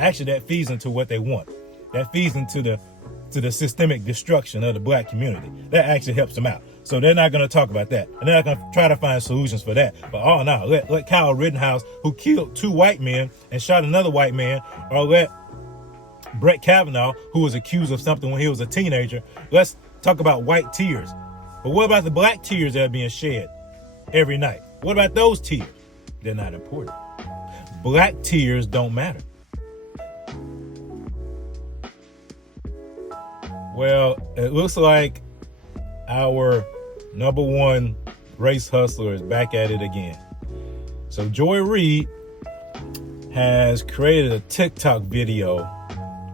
actually that feeds into what they want. That feeds into the systemic destruction of the black community. That actually helps them out. So they're not going to talk about that. And they're not going to try to find solutions for that. But oh no, let Kyle Rittenhouse, who killed 2 white men and shot another white man, or let Brett Kavanaugh, who was accused of something when he was a teenager, let's talk about white tears. But what about the black tears that are being shed every night? What about those tears? They're not important. Black tears don't matter. Well, it looks like our number one race hustler is back at it again. So Joy Reid has created a TikTok video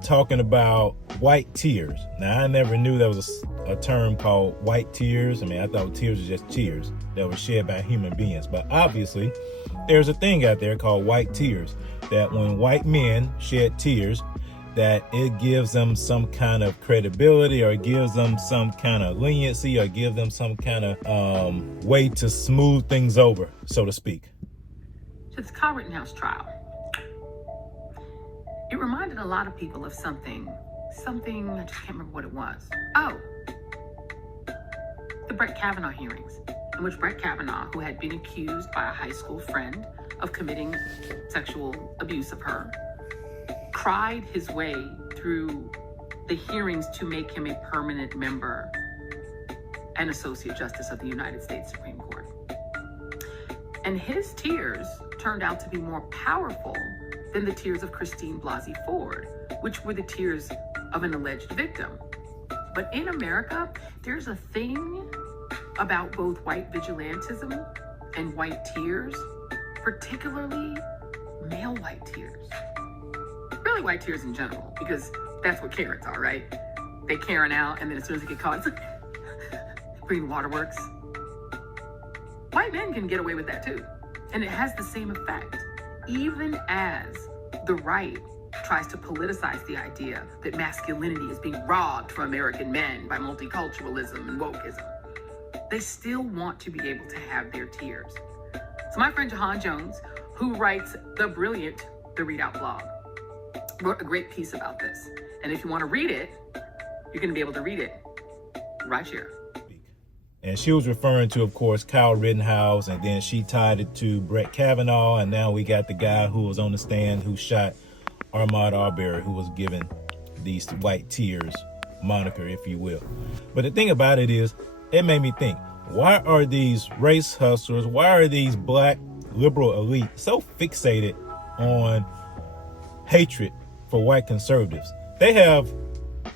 talking about white tears. Now, I never knew there was a term called white tears. I mean, I thought tears were just tears that were shed by human beings. But obviously, there's a thing out there called white tears, that when white men shed tears, that it gives them some kind of credibility, or gives them some kind of leniency, or give them some kind of way to smooth things over, so to speak. To the Kyle Rittenhouse trial, it reminded a lot of people of something, I just can't remember what it was. Oh, the Brett Kavanaugh hearings, in which Brett Kavanaugh, who had been accused by a high school friend of committing sexual abuse of her, cried his way through the hearings to make him a permanent member and Associate Justice of the United States Supreme Court. And his tears turned out to be more powerful than the tears of Christine Blasey Ford, which were the tears of an alleged victim. But in America, there's a thing about both white vigilantism and white tears, particularly male white tears. Really white tears in general, because that's what Karens are, right? They Karen out, and then as soon as they get caught, it's like green waterworks. White men can get away with that too. And it has the same effect. Even as the right tries to politicize the idea that masculinity is being robbed from American men by multiculturalism and wokeism, they still want to be able to have their tears. So my friend Jahan Jones, who writes the brilliant The Read Out blog, wrote a great piece about this. And if you want to read it, you're going to be able to read it right here. And she was referring to, of course, Kyle Rittenhouse, and then she tied it to Brett Kavanaugh, and now we got the guy who was on the stand who shot Ahmaud Arbery, who was given these white tears moniker, if you will. But the thing about it is, it made me think, why are these race hustlers, why are these black liberal elite so fixated on hatred for white conservatives? They have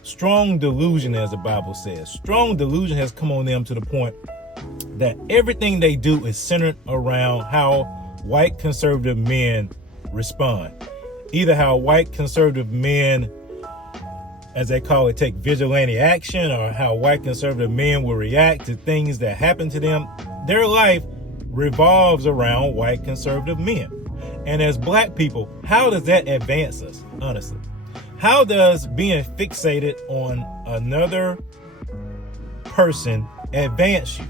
strong delusion, as the Bible says. Strong delusion has come on them to the point that everything they do is centered around how white conservative men respond. Either how white conservative men, as they call it, take vigilante action, or how white conservative men will react to things that happen to them. Their life revolves around white conservative men. And as black people, how does that advance us, honestly? How does being fixated on another person advance you?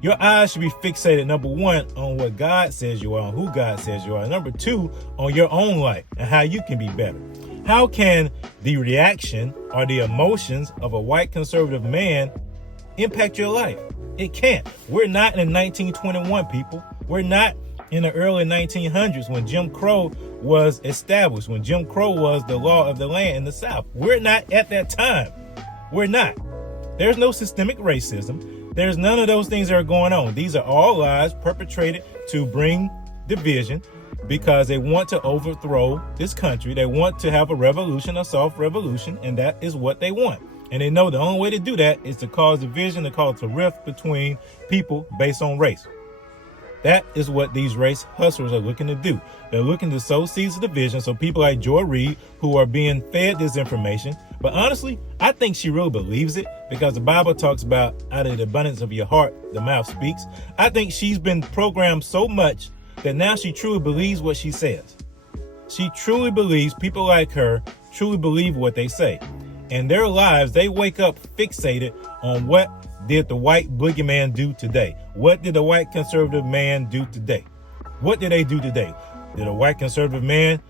Your eyes should be fixated, number one, on what God says you are, on who God says you are. Number two, on your own life and how you can be better. How can the reaction or the emotions of a white conservative man impact your life? It can't. We're not in 1921, people. We're not in the early 1900s when Jim Crow was established, when Jim Crow was the law of the land in the South. We're not at that time. We're not. There's no systemic racism. There's none of those things that are going on. These are all lies perpetrated to bring division because they want to overthrow this country. They want to have a revolution, a soft revolution, and that is what they want. And they know the only way to do that is to cause division, to cause a rift between people based on race. That is what these race hustlers are looking to do. They're looking to sow seeds of division so people like Joy Reid, who are being fed this information. But honestly, I think she really believes it because the Bible talks about out of the abundance of your heart, the mouth speaks. I think she's been programmed so much that now she truly believes what she says. She truly believes people like her truly believe what they say. In their lives, they wake up fixated on what did the white boogeyman do today? What did the white conservative man do today? What did they do today? Did a white conservative man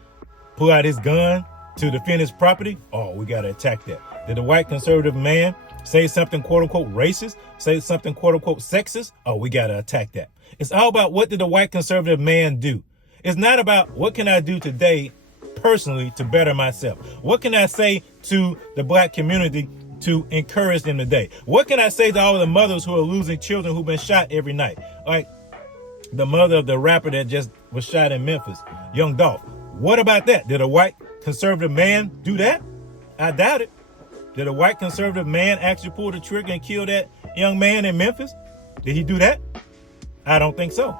pull out his gun to defend his property, oh, we got to attack that. Did the white conservative man say something quote unquote racist, say something quote unquote sexist? Oh, we got to attack that. It's all about what did the white conservative man do. It's not about what can I do today personally to better myself. What can I say to the black community to encourage them today? What can I say to all of the mothers who are losing children who've been shot every night? Like the mother of the rapper that just was shot in Memphis, Young Dolph. What about that? Did a white conservative man do that? I doubt it. Did a white conservative man actually pull the trigger and kill that young man in Memphis? Did he do that? I don't think so.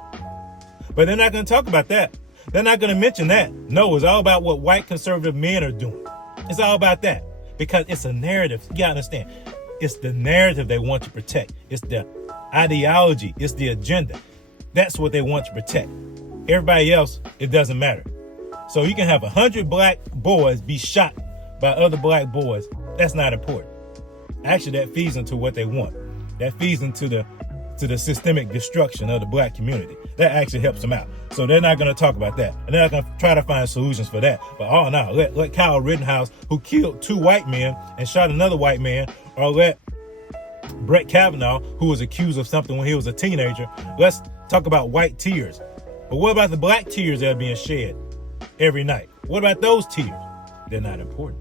But they're not going to talk about that. They're not going to mention that. No, it's all about what white conservative men are doing. It's all about that because it's a narrative. You got to understand. It's the narrative they want to protect. It's the ideology. It's the agenda. That's what they want to protect. Everybody else, it doesn't matter. So you can have 100 black boys be shot by other black boys. That's not important. Actually, that feeds into what they want. That feeds into the systemic destruction of the black community. That actually helps them out. So they're not going to talk about that. And they're not going to try to find solutions for that. But oh no, let Kyle Rittenhouse, who killed 2 white men and shot another white man, or let Brett Kavanaugh, who was accused of something when he was a teenager, let's talk about white tears. But what about the black tears that are being shed every night? What about those tears? They're not important.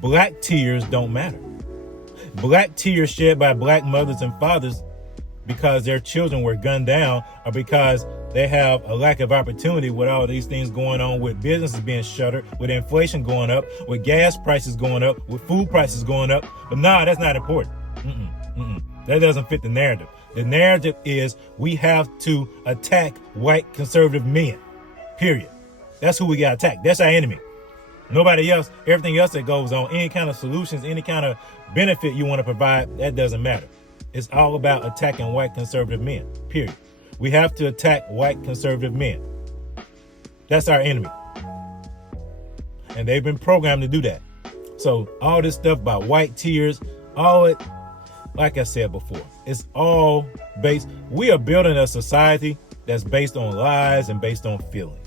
Black tears don't matter. Black tears shed by black mothers and fathers because their children were gunned down or because they have a lack of opportunity with all these things going on, with businesses being shuttered, with inflation going up, with gas prices going up, with food prices going up. But nah, that's not important. That doesn't fit the narrative. The narrative is we have to attack white conservative men, period. That's who we got to attack. That's our enemy. Nobody else, everything else that goes on, any kind of solutions, any kind of benefit you want to provide, that doesn't matter. It's all about attacking white conservative men, period. We have to attack white conservative men. That's our enemy. And they've been programmed to do that. So all this stuff about white tears, all it, like I said before, it's all based, we are building a society that's based on lies and based on feelings.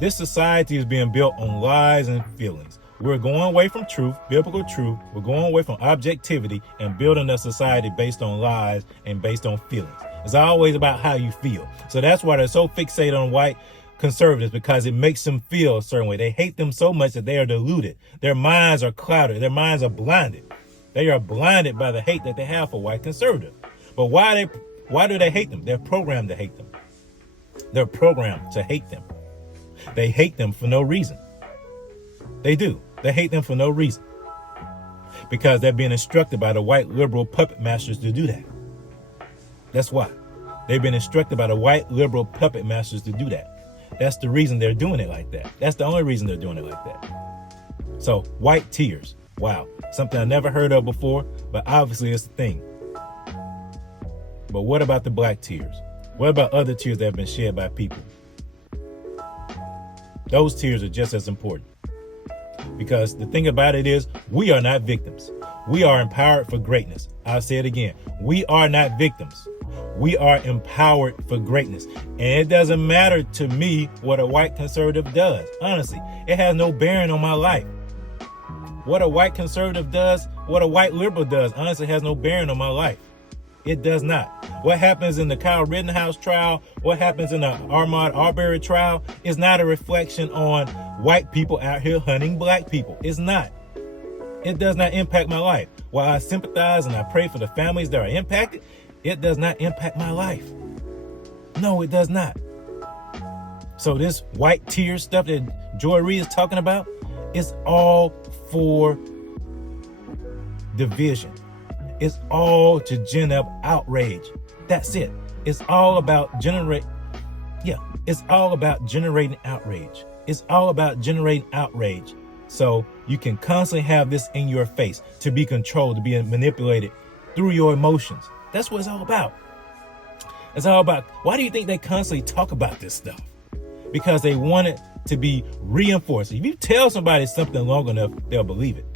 This society is being built on lies and feelings. We're going away from truth, biblical truth. We're going away from objectivity and building a society based on lies and based on feelings. It's always about how you feel. So that's why they're so fixated on white conservatives, because it makes them feel a certain way. They hate them so much that they are deluded. Their minds are clouded. Their minds are blinded. They are blinded by the hate that they have for white conservatives. But why do they hate them? They're programmed to hate them. They're programmed to hate them. They hate them for no reason. They do. They hate them for no reason. Because they're being instructed by the white liberal puppet masters to do that. That's why. They've been instructed by the white liberal puppet masters to do that. That's the reason they're doing it like that. That's the only reason they're doing it like that. So, white tears. Wow. Something I never heard of before, but obviously it's a thing. But what about the black tears? What about other tears that have been shed by people? Those tears are just as important. Because the thing about it is, we are not victims. We are empowered for greatness. I'll say it again. We are not victims. We are empowered for greatness. And it doesn't matter to me what a white conservative does. Honestly, it has no bearing on my life. What a white conservative does, what a white liberal does, honestly has no bearing on my life. It does not. What happens in the Kyle Rittenhouse trial, what happens in the Ahmaud Arbery trial is not a reflection on white people out here hunting black people. It's not. It does not impact my life. While I sympathize and I pray for the families that are impacted, it does not impact my life. No, it does not. So this white tear stuff that Joy Reid is talking about is all for division. It's all to gin up outrage. That's it. It's all about it's all about generating outrage. It's all about generating outrage. So you can constantly have this in your face to be controlled, to be manipulated through your emotions. That's what it's all about. It's all about, why do you think they constantly talk about this stuff? Because they want it to be reinforced. If you tell somebody something long enough, they'll believe it.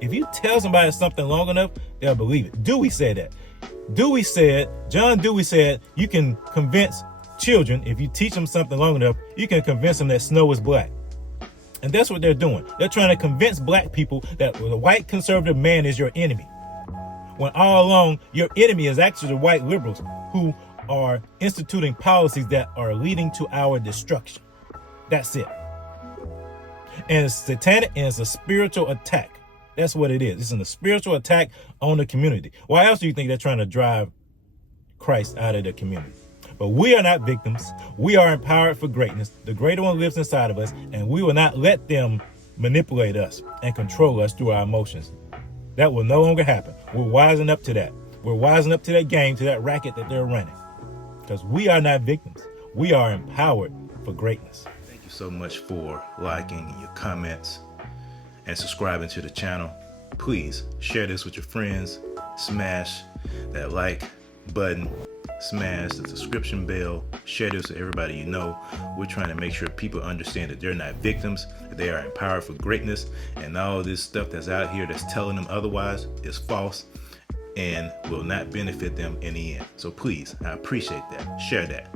If you tell somebody something long enough, they'll believe it. Dewey said that. John Dewey said, you can convince children, if you teach them something long enough, you can convince them that snow is black. And that's what they're doing. They're trying to convince black people that the white conservative man is your enemy, when all along your enemy is actually the white liberals who are instituting policies that are leading to our destruction. That's it. And it's satanic, and it's a spiritual attack. That's what it is. It's a spiritual attack on the community. Why else do you think they're trying to drive Christ out of the community? But we are not victims. We are empowered for greatness. The greater one lives inside of us, and we will not let them manipulate us and control us through our emotions. That will no longer happen. We're wising up to that. We're wising up to that game, to that racket that they're running. Because we are not victims. We are empowered for greatness. Thank you so much for liking your comments and subscribing to the channel. Please share this with your friends. Smash that like button. Smash the subscription bell. Share this with everybody you know. We're trying to make sure people understand that they're not victims, that they are empowered for greatness, and all this stuff that's out here that's telling them otherwise is false and will not benefit them in the end. So please, I appreciate that. Share that.